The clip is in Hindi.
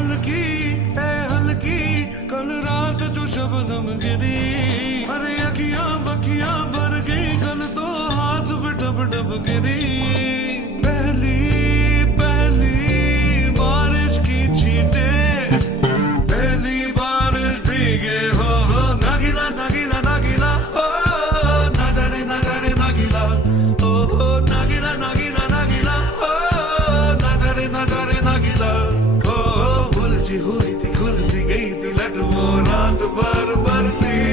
हल्की है हल्की कल रात जो शबनम गिरी, अरे अखियां बखियां भर गई कल तो हाथ पे डब डब गिरी। पहली पहली बारिश की छींटे, पहली बारिश भीगे हो नागिला नागिला नागिला ओ ना जाने नागिला ओ नागिला नागिला नागिला ओ ना जाने नागिला ओ उलझी हुई थी खुलती गई थी लट वो रात भर बरसी।